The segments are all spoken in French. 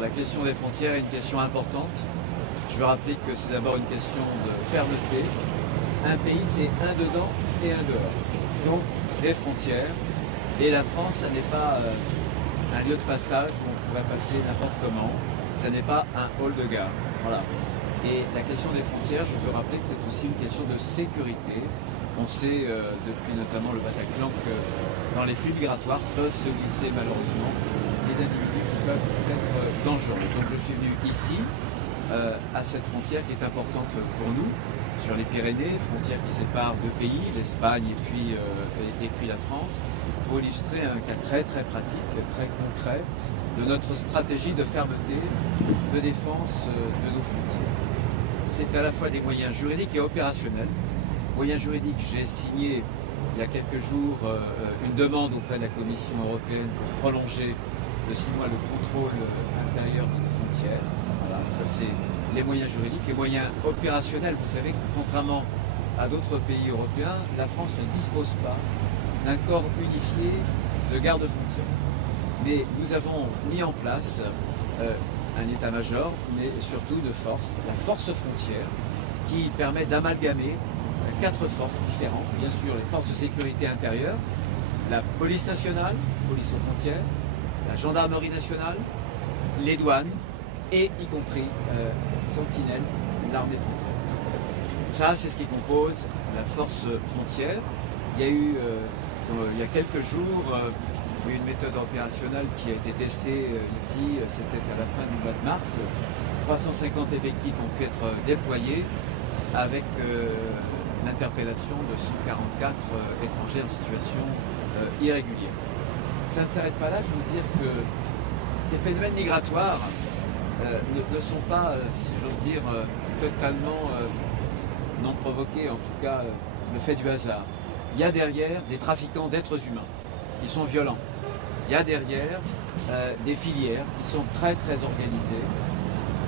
La question des frontières est une question importante. Je veux rappeler que c'est d'abord une question de fermeté. Un pays, c'est un dedans et un dehors. Donc, des frontières. Et la France, ça n'est pas un lieu de passage où on va passer n'importe comment. Ça n'est pas un hall de gare. Voilà. Et la question des frontières, je veux rappeler que c'est aussi une question de sécurité. On sait depuis notamment le Bataclan que dans les flux migratoires peuvent se glisser malheureusement des individus qui peuvent être dangereux. Donc je suis venu ici, à cette frontière qui est importante pour nous, sur les Pyrénées, frontière qui sépare deux pays, l'Espagne et puis la France, pour illustrer un cas très très pratique, très concret de notre stratégie de fermeté, de défense de nos frontières. C'est à la fois des moyens juridiques et opérationnels. Moyens juridiques, j'ai signé il y a quelques jours une demande auprès de la Commission européenne pour prolonger de 6 mois le contrôle intérieur de nos frontières. Voilà, ça c'est les moyens juridiques. Les moyens opérationnels, vous savez que contrairement à d'autres pays européens, la France ne dispose pas d'un corps unifié de garde-frontières. Mais nous avons mis en place un état-major, mais surtout de force, la force frontière, qui permet d'amalgamer 4 forces différentes. Bien sûr, les forces de sécurité intérieure, la police nationale, police aux frontières, la gendarmerie nationale, les douanes et y compris Sentinelle, l'armée française. Ça, c'est ce qui compose la force frontière. Il y a eu, il y a quelques jours, une méthode opérationnelle qui a été testée ici, c'était à la fin du mois de mars. 350 effectifs ont pu être déployés avec l'interpellation de 144 étrangers en situation irrégulière. Ça ne s'arrête pas là, je veux dire que ces phénomènes migratoires ne sont pas, si j'ose dire, totalement non provoqués, en tout cas le fait du hasard. Il y a derrière des trafiquants d'êtres humains qui sont violents. Il y a derrière des filières qui sont très très organisées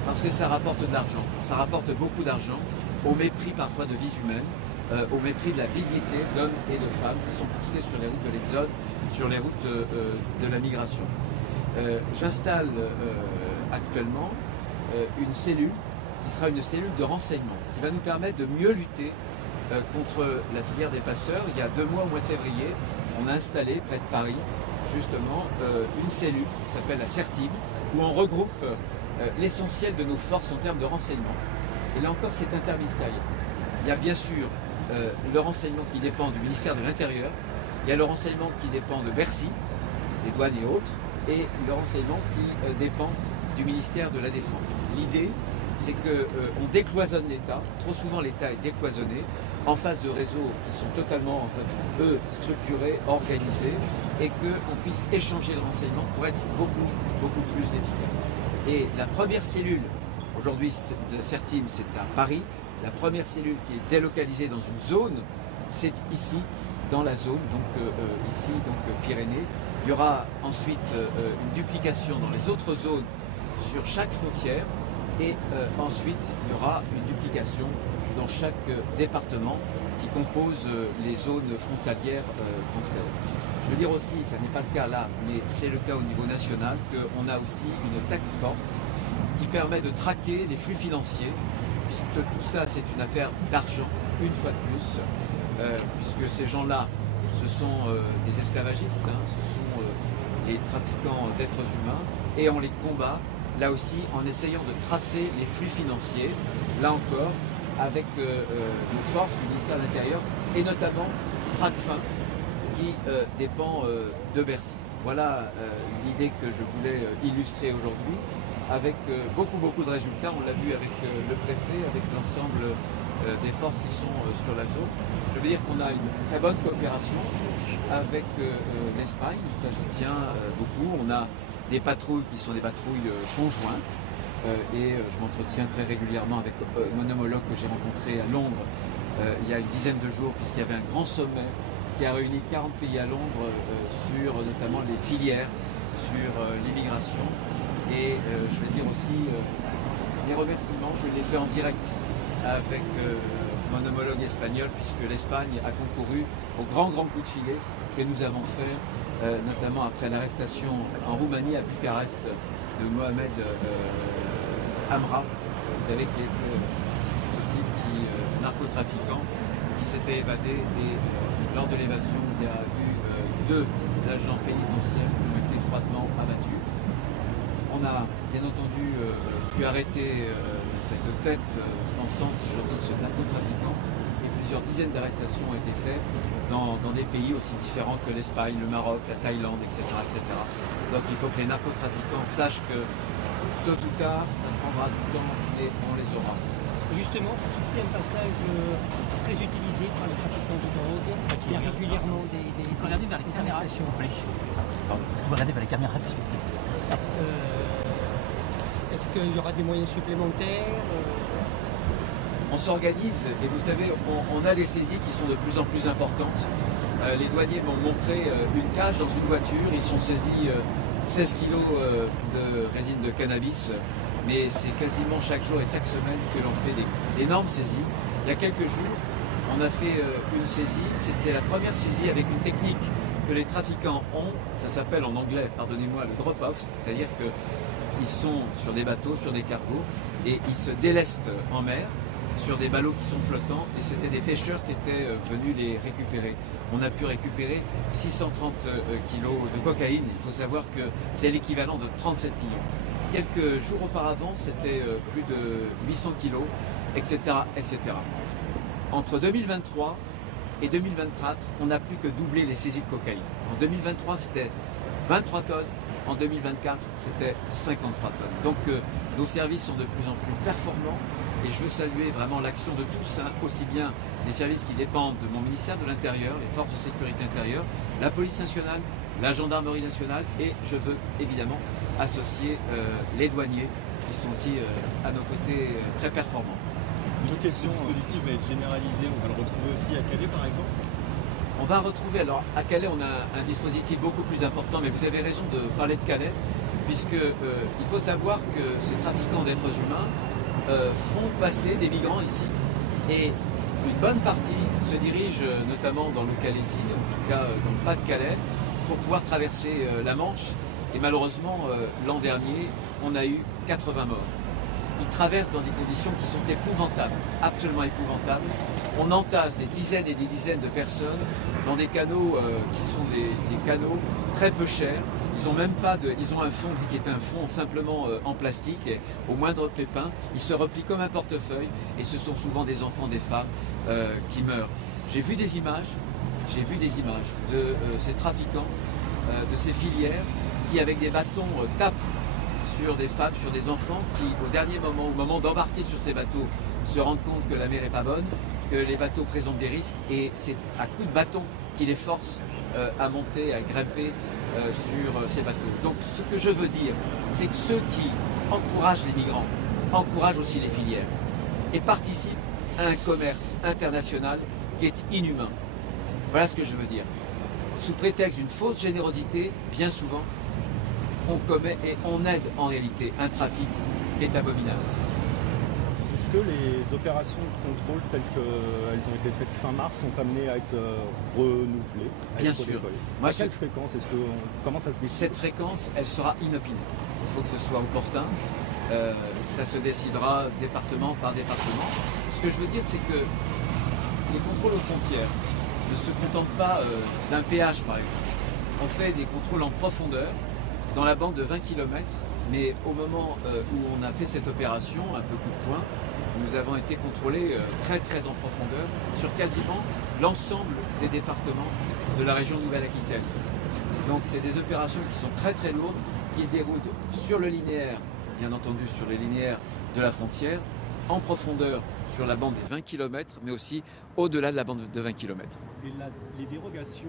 parce que ça rapporte de l'argent. Ça rapporte beaucoup d'argent au mépris parfois de vies humaines, au mépris de la dignité d'hommes et de femmes qui sont poussés sur les routes de l'exode, sur les routes de la migration. J'installe actuellement une cellule qui sera une cellule de renseignement qui va nous permettre de mieux lutter contre la filière des passeurs. Il y a 2 mois, au mois de février, on a installé près de Paris justement une cellule qui s'appelle la CERTIM où on regroupe l'essentiel de nos forces en termes de renseignement. Et là encore, c'est interministériel. Il y a bien sûr le renseignement qui dépend du ministère de l'Intérieur, il y a le renseignement qui dépend de Bercy, des douanes et autres, et le renseignement qui dépend du ministère de la Défense. L'idée, c'est qu'on décloisonne l'État. Trop souvent, l'État est décloisonné en face de réseaux qui sont totalement, eux, structurés, organisés, et qu'on puisse échanger le renseignement pour être beaucoup plus efficace. Et la première cellule, aujourd'hui, de CERTIM, c'est à Paris. La première cellule qui est délocalisée dans une zone, c'est ici, dans la zone, donc ici, donc Pyrénées. Il y aura ensuite une duplication dans les autres zones sur chaque frontière et ensuite il y aura une duplication dans chaque département qui compose les zones frontalières françaises. Je veux dire aussi, ça n'est pas le cas là, mais c'est le cas au niveau national, qu'on a aussi une task force qui permet de traquer les flux financiers, puisque tout ça c'est une affaire d'argent, une fois de plus, puisque ces gens-là, ce sont des esclavagistes, hein, ce sont des trafiquants d'êtres humains, et on les combat, là aussi, en essayant de tracer les flux financiers, là encore, avec nos forces du ministère de l'Intérieur, et notamment Tracfin, qui dépend de Bercy. Voilà l'idée que je voulais illustrer aujourd'hui, avec beaucoup de résultats. On l'a vu avec le préfet, avec l'ensemble des forces qui sont sur la zone. Je veux dire qu'on a une très bonne coopération avec l'Espagne, ça j'y tiens beaucoup. On a des patrouilles qui sont des patrouilles conjointes et je m'entretiens très régulièrement avec mon homologue que j'ai rencontré à Londres il y a une dizaine de jours, puisqu'il y avait un grand sommet qui a réuni 40 pays à Londres sur notamment les filières, sur l'immigration. Et je vais dire aussi les remerciements, je les fais en direct avec mon homologue espagnol, puisque l'Espagne a concouru au grand coup de filet que nous avons fait, notamment après l'arrestation en Roumanie à Bucarest de Mohamed Amra, vous savez, qui est ce type ce narcotrafiquant qui s'était évadé et lors de l'évasion, il y a eu deux agents pénitentiaires qui ont été froidement abattus. On a bien entendu pu arrêter cette tête pensante, si j'ose dire, ce narcotrafiquant, et plusieurs dizaines d'arrestations ont été faites dans des pays aussi différents que l'Espagne, le Maroc, la Thaïlande, etc., etc. Donc il faut que les narcotrafiquants sachent que tôt ou tard, ça prendra du temps et on les aura. Justement, c'est ici un passage très utilisé par les trafiquants de drogue. Il y a régulièrement des arrestations. Est-ce que vous regardez vers les caméras, s'il vous plaît? Est-ce qu'il y aura des moyens supplémentaires? On s'organise et vous savez, on a des saisies qui sont de plus en plus importantes. Les douaniers m'ont montré une cage dans une voiture. Ils sont saisis 16 kilos de résine de cannabis. Mais c'est quasiment chaque jour et chaque semaine que l'on fait d'énormes saisies. Il y a quelques jours, on a fait une saisie. C'était la première saisie avec une technique que les trafiquants ont. Ça s'appelle en anglais, pardonnez-moi, le drop-off. C'est-à-dire qu'ils sont sur des bateaux, sur des cargos, et ils se délestent en mer sur des ballots qui sont flottants. Et c'était des pêcheurs qui étaient venus les récupérer. On a pu récupérer 630 kilos de cocaïne. Il faut savoir que c'est l'équivalent de 37 millions. Quelques jours auparavant, c'était plus de 800 kilos, etc., etc. Entre 2023 et 2024, on n'a plus que doublé les saisies de cocaïne. En 2023, c'était 23 tonnes. En 2024, c'était 53 tonnes. Donc nos services sont de plus en plus performants et je veux saluer vraiment l'action de tous, aussi bien les services qui dépendent de mon ministère de l'Intérieur, les forces de sécurité intérieure, la police nationale, la gendarmerie nationale, et je veux évidemment associer les douaniers qui sont aussi à nos côtés très performants. Une question, ce dispositif va être généralisé, on va le retrouver aussi à Calais par exemple? On va retrouver, alors à Calais on a un dispositif beaucoup plus important, mais vous avez raison de parler de Calais, puisque il faut savoir que ces trafiquants d'êtres humains font passer des migrants ici, et une bonne partie se dirige notamment dans le Calaisie, en tout cas dans le Pas-de-Calais, pour pouvoir traverser la Manche. Et malheureusement, l'an dernier, on a eu 80 morts. Ils traversent dans des conditions qui sont épouvantables, absolument épouvantables. On entasse des dizaines et des dizaines de personnes dans des canaux qui sont des canaux très peu chers. Ils ont même pas ils ont un fond qui est un fond simplement en plastique. Et au moindre pépin, ils se replient comme un portefeuille. Et ce sont souvent des enfants, des femmes qui meurent. J'ai vu des images de ces trafiquants, de ces filières, qui avec des bâtons tapent sur des femmes, sur des enfants qui au dernier moment, au moment d'embarquer sur ces bateaux, se rendent compte que la mer n'est pas bonne, que les bateaux présentent des risques, et c'est à coups de bâton qui les force à monter, à grimper sur ces bateaux. Donc ce que je veux dire, c'est que ceux qui encouragent les migrants encouragent aussi les filières et participent à un commerce international qui est inhumain. Voilà ce que je veux dire. Sous prétexte d'une fausse générosité, bien souvent, on commet et on aide en réalité un trafic qui est abominable. Est-ce que les opérations de contrôle telles qu'elles ont été faites fin mars sont amenées à être renouvelées? Bien sûr. Moi, à quelle fréquence comment ça se décide? Cette fréquence, elle sera inopinée. Il faut que ce soit opportun. Ça se décidera département par département. Ce que je veux dire, c'est que les contrôles aux frontières ne se contentent pas d'un péage, par exemple. On fait des contrôles en profondeur dans la bande de 20 km, mais au moment où on a fait cette opération, un peu coup de poing, nous avons été contrôlés très très en profondeur sur quasiment l'ensemble des départements de la région Nouvelle-Aquitaine. Donc c'est des opérations qui sont très très lourdes, qui se déroulent sur le linéaire, bien entendu sur le linéaire de la frontière, en profondeur sur la bande des 20 km, mais aussi au-delà de la bande de 20 km. Et les dérogations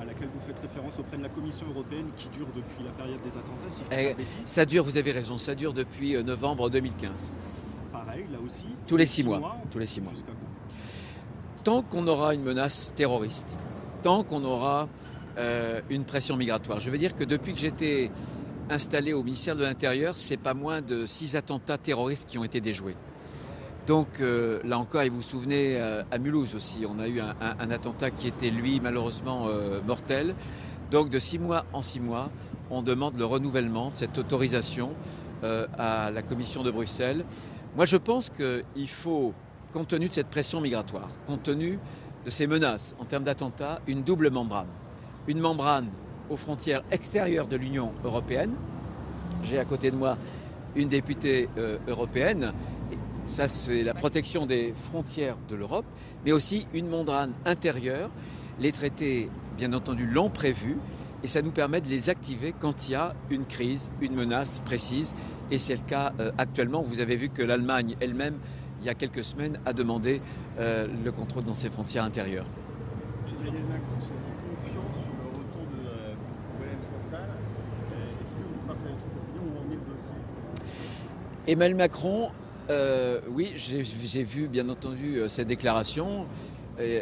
à laquelle vous faites référence auprès de la Commission européenne qui durent depuis la période des attentats, si je ne dis pas de bêtises. Ça dure, vous avez raison, ça dure depuis novembre 2015. Pareil, là aussi. Tous les 6 mois. Tous les 6 mois. Jusqu'à quand? Tant qu'on aura une menace terroriste, tant qu'on aura une pression migratoire. Je veux dire que depuis que j'étais installé au ministère de l'Intérieur, c'est pas moins de 6 attentats terroristes qui ont été déjoués. Donc là encore, et vous vous souvenez, à Mulhouse aussi, on a eu un attentat qui était, lui, malheureusement mortel. Donc de 6 mois en 6 mois, on demande le renouvellement de cette autorisation à la Commission de Bruxelles. Moi, je pense qu'il faut, compte tenu de cette pression migratoire, compte tenu de ces menaces en termes d'attentats, une double membrane. Une membrane aux frontières extérieures de l'Union européenne. J'ai à côté de moi une députée européenne. Ça, c'est la protection des frontières de l'Europe, mais aussi une membrane intérieure. Les traités, bien entendu, l'ont prévu et ça nous permet de les activer quand il y a une crise, une menace précise. Et c'est le cas actuellement. Vous avez vu que l'Allemagne elle-même, il y a quelques semaines, a demandé le contrôle dans ses frontières intérieures. Emmanuel Macron se dit confiant sur le retour de Boualem Sansal. Est-ce que vous partagez cette opinion ou en est le dossier? Emmanuel Macron, oui, j'ai vu bien entendu cette déclaration.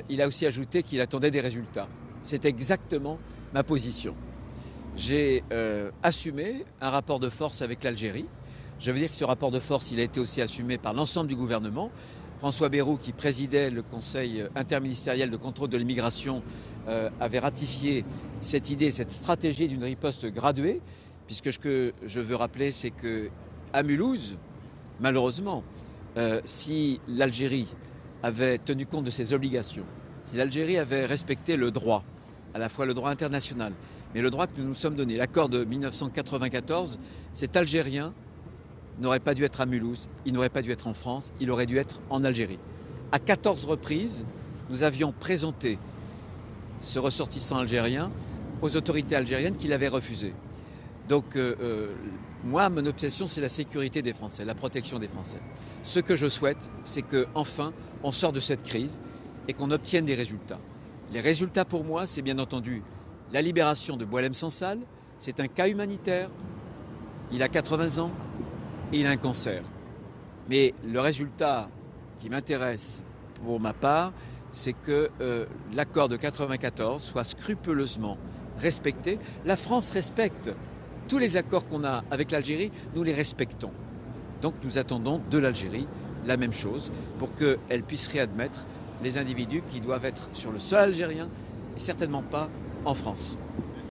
Il a aussi ajouté qu'il attendait des résultats. C'est exactement ma position. J'ai assumé un rapport de force avec l'Algérie. Je veux dire que ce rapport de force, il a été aussi assumé par l'ensemble du gouvernement. François Bayrou, qui présidait le Conseil interministériel de contrôle de l'immigration, avait ratifié cette idée, cette stratégie d'une riposte graduée, puisque ce que je veux rappeler, c'est qu'à Mulhouse, malheureusement, si l'Algérie avait tenu compte de ses obligations, si l'Algérie avait respecté le droit, à la fois le droit international, mais le droit que nous nous sommes donné, l'accord de 1994, cet Algérien n'aurait pas dû être à Mulhouse, il n'aurait pas dû être en France, il aurait dû être en Algérie. À 14 reprises, nous avions présenté ce ressortissant algérien aux autorités algériennes qui l'avaient refusé. Donc moi, mon obsession, c'est la sécurité des Français, la protection des Français. Ce que je souhaite, c'est qu'enfin, on sort de cette crise et qu'on obtienne des résultats. Les résultats pour moi, c'est bien entendu la libération de Boualem Sansal. C'est un cas humanitaire, il a 80 ans et il a un cancer. Mais le résultat qui m'intéresse pour ma part, c'est que l'accord de 1994 soit scrupuleusement respecté. La France respecte tous les accords qu'on a avec l'Algérie, nous les respectons. Donc nous attendons de l'Algérie la même chose pour qu'elle puisse réadmettre les individus qui doivent être sur le sol algérien et certainement pas en France.